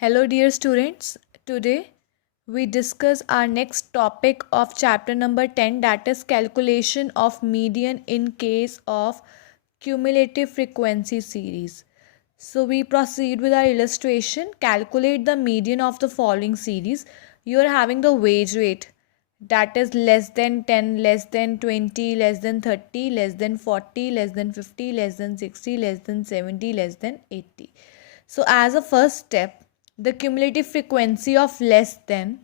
Hello, dear students. Today we discuss our next topic of chapter number 10, that is calculation of median in case of cumulative frequency series. So we proceed with our illustration. Calculate the median of the following series. You are having the wage rate, that is less than 10, less than 20, less than 30, less than 40, less than 50, less than 60, less than 70, less than 80. So as a first step, the cumulative frequency of less than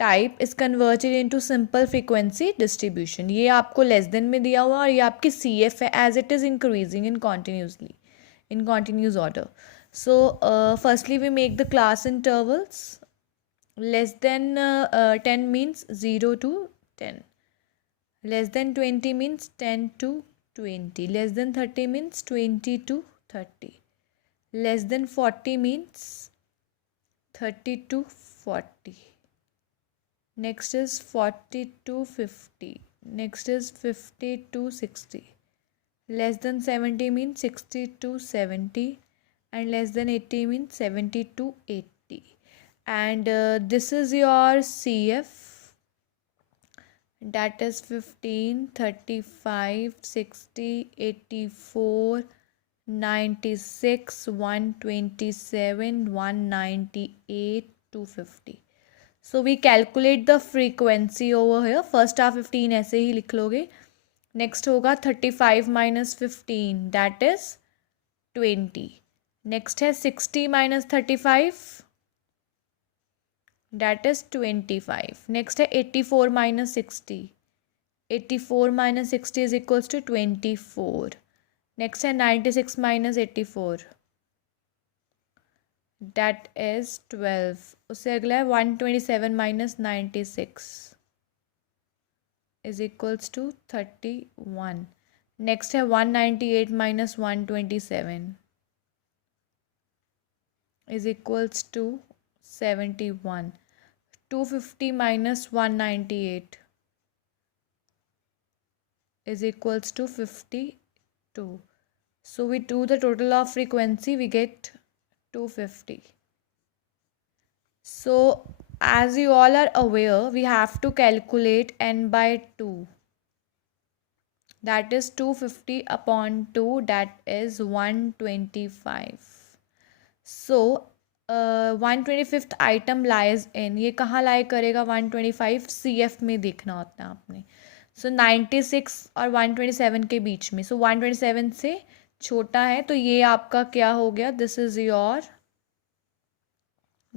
type is converted into simple frequency distribution. ये आपको less than में दिया हुआ और ये आपकी C F है as it is increasing in continuously in continuous order. So firstly we make the class intervals. Less than 10 means 0 to 10. Less than 20 means 10 to 20. Less than 30 means 20 to 30. Less than 40 means 30 to 40. Next is 40 to 50. Next is 50 to 60. Less than 70 means 60 to 70, and less than 80 means 70 to 80. And this is your CF, that is 15, 35, 60, 84, 96, 127, 198, 250. So we calculate the frequency over here. First आप 15 ऐसे ही लिख लोगे. Next होगा 35 minus 15, that is 20. Next है 60 minus 35, that is 25. Next है 84 minus 60. 84 minus 60 is equals to 24. Next है 96 minus 84, that is 12. उससे अगला है 127 minus 96 is equals to 31. Next है 198 minus 127 is equals to 71. 250 minus 198 is equals to 52. So we do the total of frequency, we get 250. So as you all are aware, we have to calculate n by 2. That is 250 upon 2, that is 125. So 125th item lies in, ये कहाँ लाई करेगा 125? CF में देखना होता है आपने. So 96 और 127 के बीच में. So 127 से छोटा है तो ये आपका क्या हो गया? This is your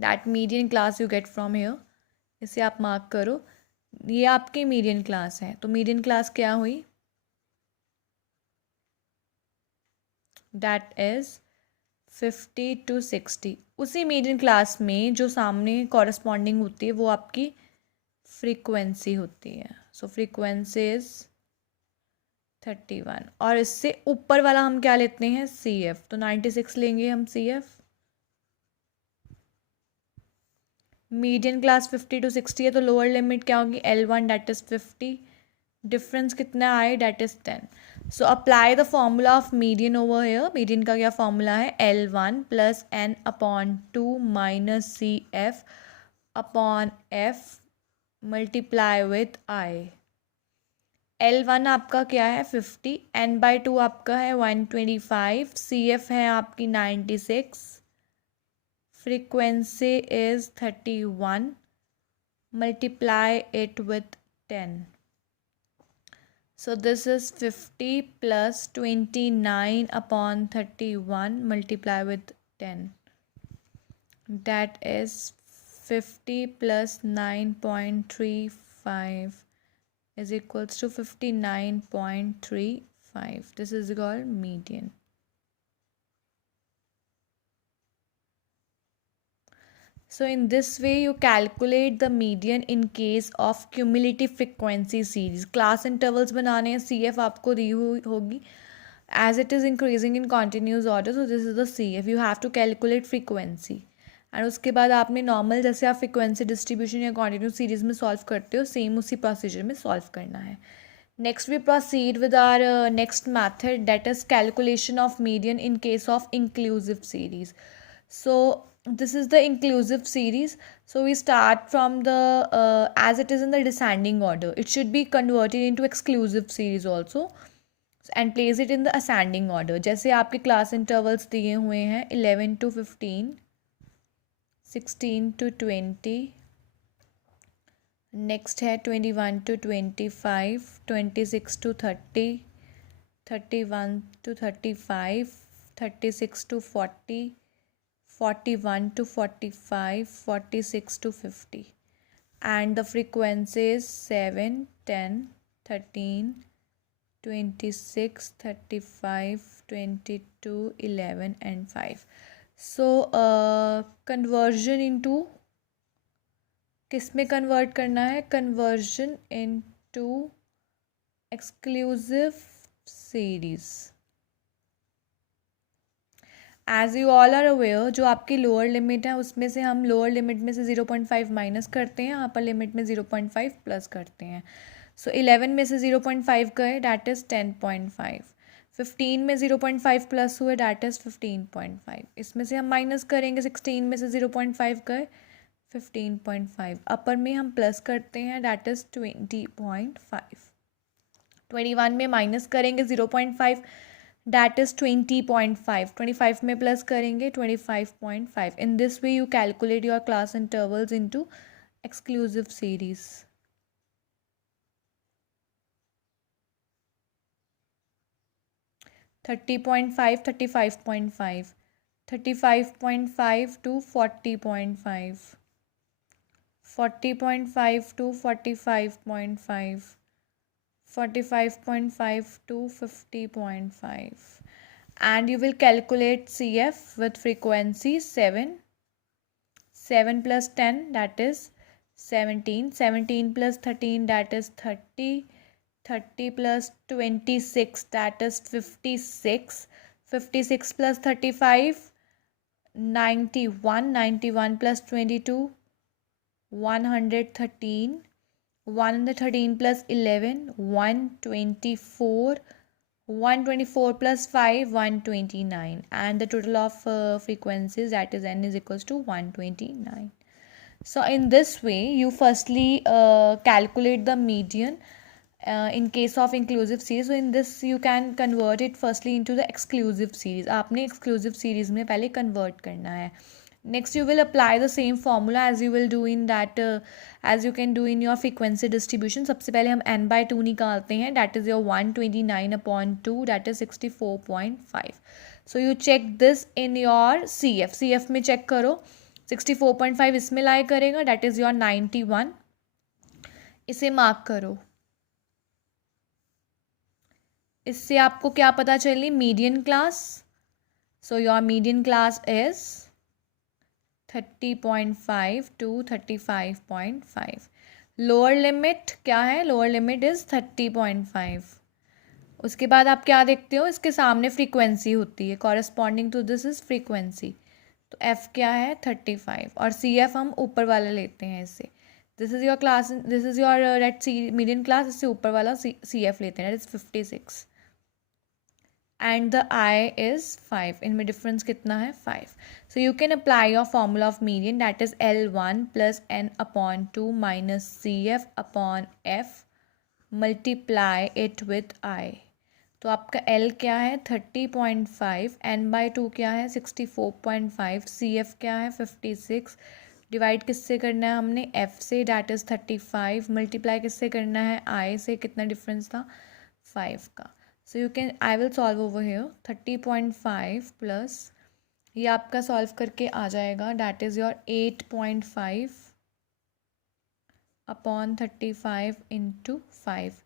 that median class you get from here. इसे आप मार्क करो. ये आपकी मीडियन क्लास है. तो मीडियन क्लास क्या हुई? That is 50 to 60. उसी मीडियन क्लास में जो सामने कॉरस्पॉन्डिंग होती है वो आपकी फ्रीक्वेंसी होती है. So frequency is 31. और इससे ऊपर वाला हम क्या लेते हैं? C F. तो 96 लेंगे हम C F. Median class 50 to 60 है तो लोअर लिमिट क्या होगी? L1 date is 50. डिफरेंस कितना आए? That is 10. So apply the formula of median over here. Median का क्या फॉर्मूला है? L1 plus N upon 2 minus C F upon F multiply with I. L1 आपका क्या है? 50. N बाई 2 आपका है 125. सी एफ है आपकी 96. Frequency is 31. Multiply it with 10. So this is 50 plus 29 upon 31 multiply with 10. That is 50 plus 9.35 is equals to 59.35. This is called median. So in this way you calculate the median in case of cumulative frequency series. Class intervals बनाने हैं. CF आपको दी हुई होगी as it is increasing in continuous order. So this is the CF. You have to calculate frequency. And उसके बाद आपने normal जैसे आप फ्रिक्वेंसी डिस्ट्रीब्यूशन या कॉन्टिन्यूस सीरीज में सॉल्व करते हो सेम उसी प्रोसीजर में सॉल्व करना है. Next we proceed with our next method, that is calculation of median in case of inclusive series. So this is the inclusive series. So we start from the as it is in the descending order, it should be converted into exclusive series also and place it in the ascending order. जैसे आपके class intervals दिए हुए हैं 11 to 15, 16 to 20, next है 21 to 25, 26 to 30, 31 to 35, 36 to 40, 41 to 45, 46 to 50. And the frequencies 7, 10, 13, 26, 35, 22, 11 and 5. So conversion into किस में convert करना है? Conversion into exclusive series. As you all are aware, जो आपकी लोअर लिमिट है उसमें से हम लोअर लिमिट में से 0.5 माइनस करते हैं, अपर लिमिट में 0.5 प्लस करते हैं. सो 11 में से 0.5 गए, डैट इज़ 10.5. 15 में 0.5 प्लस हुए, डैट इज़ 15.5. इसमें से हम माइनस करेंगे, 16 में से 0.5 गए, 15.5. अपर में हम प्लस करते हैं, डैट इज़ 20.5. 21 में माइनस करेंगे 0.5, डैट इज़ 20.5. 25 में प्लस करेंगे 25.5. In this way you calculate your class intervals into exclusive series. Thirty point five, 35.5, 35.5 to 40.5, 40.5 to 45.5, 45.5 to 50.5. And you will calculate CF with frequency 7. 7 plus 10, that is 17. 17 plus 13, that is 30. 30 plus 26, that is 56. 56 plus 35, 91. 91 plus 22, 113. 113 plus 11, 124. 124 plus 5, 129. And the total of frequencies, that is n, is equals to 129. So in this way you firstly calculate the median in case of inclusive series. So in this you can convert it firstly into the exclusive series. आपने exclusive series में पहले convert करना है. Next you will apply the same formula as you will do in that as you can do in your frequency distribution. सबसे पहले हम n/2 निकालते हैं, that is your 129/2, that is 64.5. So you check this in your CF. CF में check करो, 64.5 इसमें लाई करेगा, that is your 91. इसे मार्क करो. इससे आपको क्या पता चली? Median class. So your median class is 30.5 to 35.5. Lower limit क्या है? Lower limit is 30.5. उसके बाद आप क्या देखते हो? इसके सामने फ्रीक्वेंसी होती है, corresponding to this is frequency. तो एफ़ क्या है? 35. और सी एफ हम ऊपर वाला लेते हैं इससे. This is your class, this is your rate C median class, इससे ऊपर वाला सी एफ लेते हैं, that is 56. and the I is 5. इनमें डिफरेंस कितना है? 5. So you can apply your formula of median, that is L1 plus n/2 minus CF upon F, multiply it with I. तो आपका L क्या है? 30.5. n/2 क्या है? 64.5. CF क्या है? 56. डिवाइड किससे करना है हमने? F से, डैट इज़ 35. मल्टीप्लाई किससे करना है? I से. कितना डिफरेंस था? 5 का. So you can, I will solve over here. 30.5 plus ये आपका सॉल्व करके आ जाएगा, that is your 8.5 upon 35 into 5,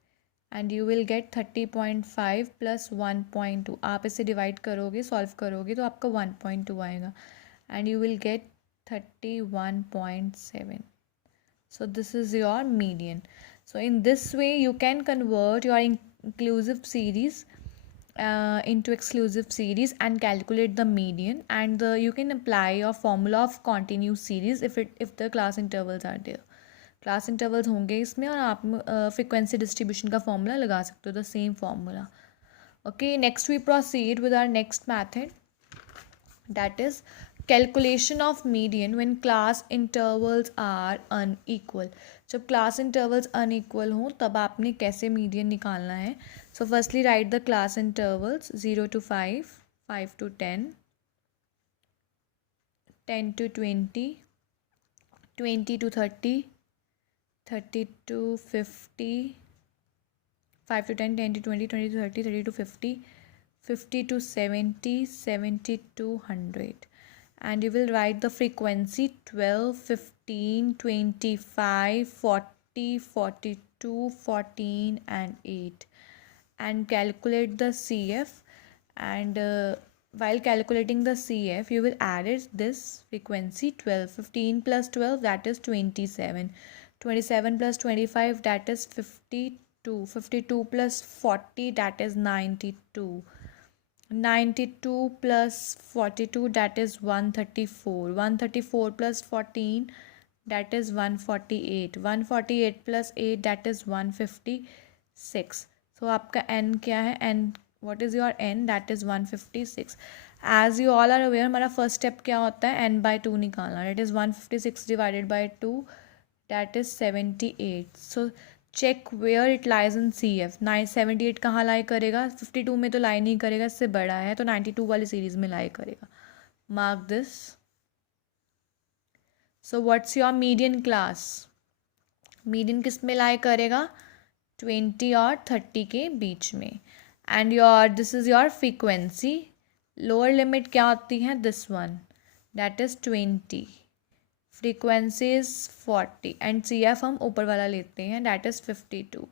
and you will get 30.5 plus 1.2. आप इसे डिवाइड करोगे, सॉल्व करोगे तो आपका 1.2 आएगा, and you will get 31.7. So this is your median. So in this way you can convert your inclusive series into exclusive series and calculate the median, and you can apply your formula of continuous series if the class intervals are there. Class intervals होंगे इसमें और आप frequency distribution का formula लगा सकते हो, the same formula. Okay, next we proceed with our next method, that is calculation of median when class intervals are unequal. जब class intervals unequal हों तब आपने कैसे मीडियन निकालना है. So firstly write the class intervals 0 to 5, 5 to 10, 10 to 20, 20 to 30, 30 to 50, 5 to 10, 10 to 20, 20 to 30, 30 to 50, 50 to 70, 70 to 100. And you will write the frequency 12, 15, 25, 40, 42, 14 and 8, and calculate the CF. And while calculating the CF you will add this frequency 12, 15 plus 12 that is 27, 27 plus 25 that is 52, 52 plus 40 that is 92, 92 plus 42 that is 134, 134 plus 14 that is 148, 148 plus 8 that is 156. So आपका n क्या है, n what is your n, that is 156. As you all are aware हमारा first step क्या होता है, n by 2 निकालना. That is 156 divided by 2 that is 78. So check where it lies in CF. 78 कहाँ लाई करेगा, 52 में तो लाई नहीं करेगा, इससे बड़ा है तो 92 वाली सीरीज़ में लाई करेगा. Mark this. So what's your median class. Median किस में लाई करेगा, 20 और 30 के बीच में. And your this is your frequency. Lower limit क्या होती है, this one that is 20. Frequency is 40 and CF हम ऊपर वाला लेते हैं that is 52.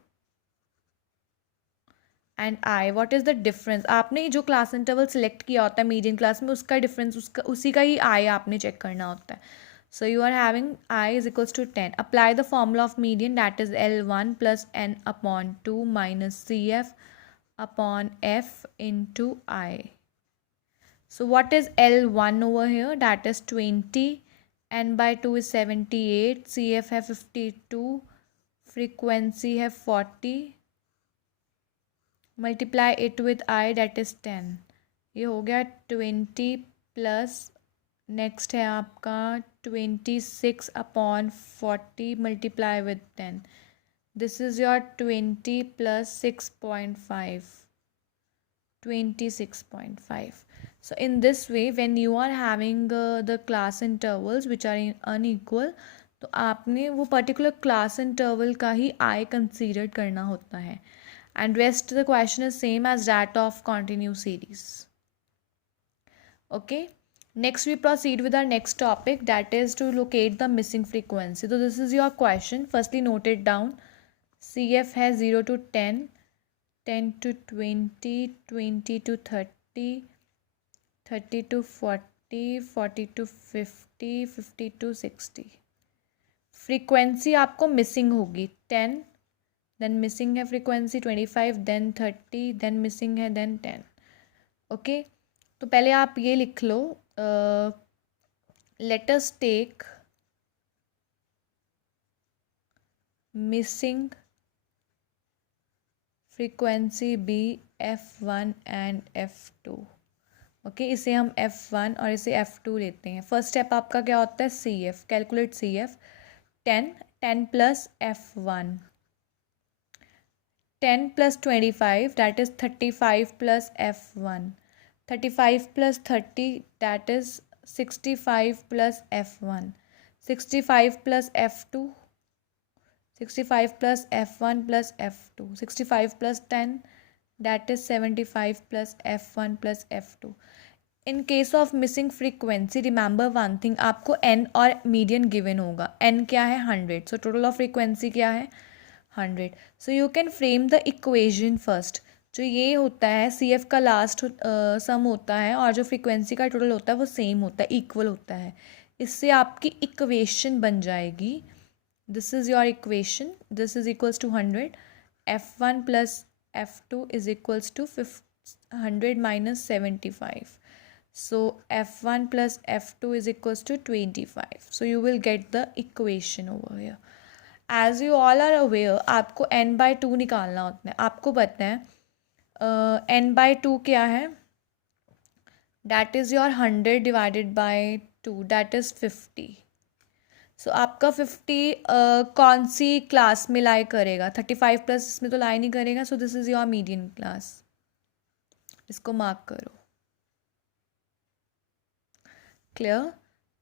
And I what is the difference. आपने जो क्लास इंटरवल सेलेक्ट किया होता है मीडियन क्लास में उसका डिफरेंस उसका उसी का ही I आपने चेक करना होता है. So you are having I is equals to 10. Apply the formula of median that is L1 plus N upon 2 minus CF upon F into I. So what is L1 over here, that is 20, n by 2 is 78, CF है 52, frequency है 40, multiply it with I that is 10. ये हो गया 20 plus next है आपका 26 upon 40 multiply with 10. This is your 20 plus 6.5, 26.5. So in this way when you are having the class intervals which are unequal तो आपने वो particular class interval का ही I consider करना होता है. And rest the question is same as that of continuous series. Okay, next we proceed with our next topic, that is to locate the missing frequency. So this is your question, firstly note it down. CF है 0 to 10, 10 to 20, 20 to 30, 30 to 40, 40 to 50, 50 to 60. Frequency आपको missing होगी 10, then missing है frequency 25, then 30, then missing है then 10. Okay, तो पहले आप ये लिख लो, let us take missing frequency be F1 and F2. Okay, इसे हम F1 और इसे F2 लेते हैं. फर्स्ट स्टेप आपका क्या होता है, CF. Calculate CF. 10 plus F1, 10 plus 25 that is 35 plus F1, 35 plus 30 that is 65 plus F1, 65 plus F2, 65 plus F1 plus F2, 65 plus 10 that is 75 plus F1 plus F2. In case of missing frequency remember one thing, आपको n और median given होगा. n क्या है 100, so total of frequency क्या है 100. So you can frame the equation first. जो ये होता है CF का लास्ट सम होता है और जो फ्रीक्वेंसी का टोटल होता है वो सेम होता है, इक्वल होता है. इससे आपकी इक्वेशन बन जाएगी, this is your equation, this is equals to 100. F1 plus F2 is equals to 100 minus 75. So F1 plus F2 is equals to 25. So you will get the equation over here. As you all are aware, आपको n by 2 निकालना होता है. आपको पता है n by 2 क्या है, that is your 100 divided by 2, that is 50. सो आपका 50 कौन सी क्लास में लाई करेगा? 35 प्लस इसमें तो लाई नहीं करेगा. So this is your median class. इसको मार्क करो. क्लियर?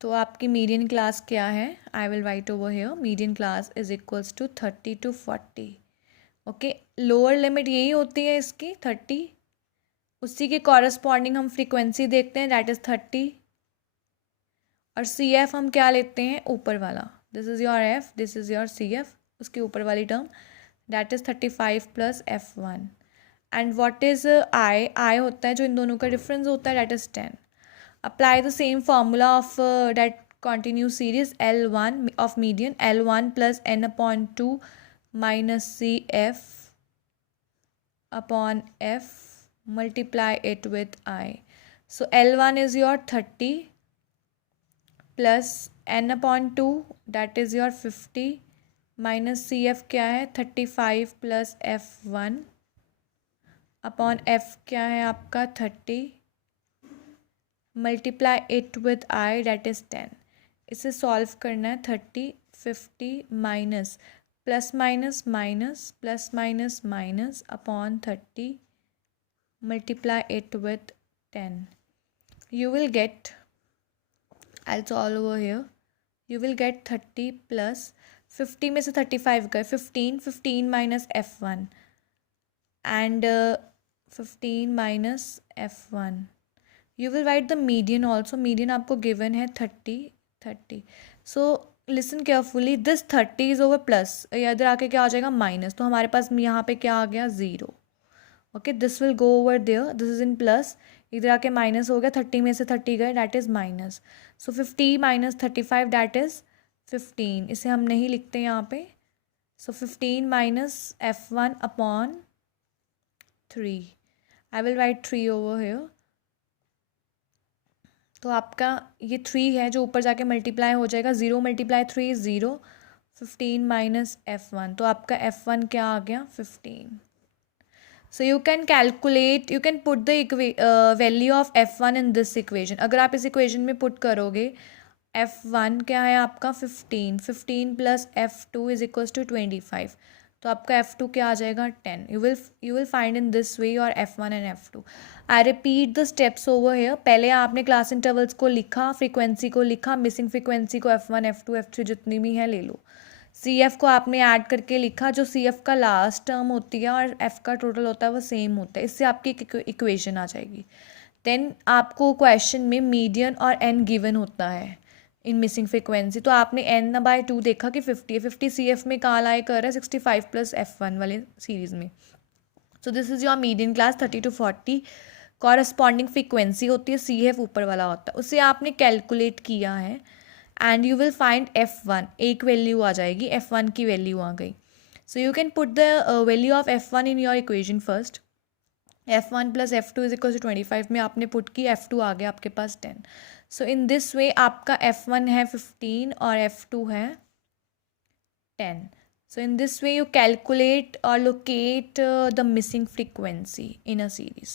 तो आपकी मीडियन क्लास क्या है? I will write over here. Median class is equals to 30 to 40. Okay, lower limit यही होती है इसकी 30. उसी के कॉरस्पॉन्डिंग हम फ्रीक्वेंसी देखते हैं, दैट इज़ 30. और सी एफ हम क्या लेते हैं? ऊपर वाला. This is your F, this is your C F, उसके ऊपर वाली term, that is 35 plus F1. And what is I? I होता है जो इन दोनों का डिफरेंस होता है, that is 10. Apply the same formula of that continuous series L1 of median, L1 plus n upon 2 minus CF upon F, multiply it with I. So L1 is your 30 plus n upon 2, that is your 50, minus CF क्या है? 35 plus F1 upon F क्या है आपका? 30, multiply it with I, that is 10. इसे solve करना है. 30, 50 minus plus minus minus plus minus minus upon 30, multiply it with 10. You will get, I solve over here, you will get 30 plus 50 में से 35 गए, 15, 15 minus F1 and 15 minus F1. You will write the median also. Median आपको given है 30. So listen carefully, this 30 is over plus, इधर आके क्या हो जाएगा? माइनस. तो हमारे पास यहाँ पे क्या आ गया? 0. Okay, this will go over there, this is in plus, इधर आके माइनस हो गया. 30 में से 30 गए, that is minus. So 50 minus 35, that is 15. इसे हम नहीं लिखते यहाँ पे. सो 15 minus F1 upon 3. I will right 3 over here. तो आपका ये 3 है जो ऊपर जाके मल्टीप्लाई हो जाएगा. 0 मल्टीप्लाई 3 0, 15 माइनस F1. तो आपका F1 क्या आ गया? 15. सो you can calculate, you can put the value of F1 in this equation. अगर आप इस इक्वेशन में पुट करोगे, F1 क्या है आपका? 15. 15 plus F2 is equals to 25. तो आपका F2 क्या आ जाएगा? 10. You will find in this way your F1 and F2. I repeat the steps over here. पहले आपने क्लास इंटरवल्स को लिखा, फ्रीक्वेंसी को लिखा, मिसिंग फ्रीक्वेंसी को F1, F2, F3 जितनी भी है ले लो. CF को आपने ऐड करके लिखा, जो CF का लास्ट टर्म होती है और F का टोटल होता है वो सेम होता है. इससे आपकी एक इक्वेशन आ जाएगी. देन आपको क्वेश्चन में मीडियन और n गिवन होता है इन मिसिंग फ्रीक्वेंसी. तो आपने n/2 देखा कि 50 है. 50 CF में कहाँ लाई कर रहा है? 65 प्लस F1 वाले सीरीज़ में. सो this is your median class 30 to 40. Corresponding frequency होती है, CF ऊपर वाला होता है, उसे आपने कैलकुलेट किया है and you will find F1. एक वैल्यू आ जाएगी, F1 की वैल्यू आ गई. So you can put the value of F1 in your equation first. F1 plus F2 is equal to 25 में आपने पुट की, F2 आ गया आपके पास 10. सो इन दिस वे आपका F1 है 15 और F2 है 10. So in this way you calculate or locate the missing frequency in a series.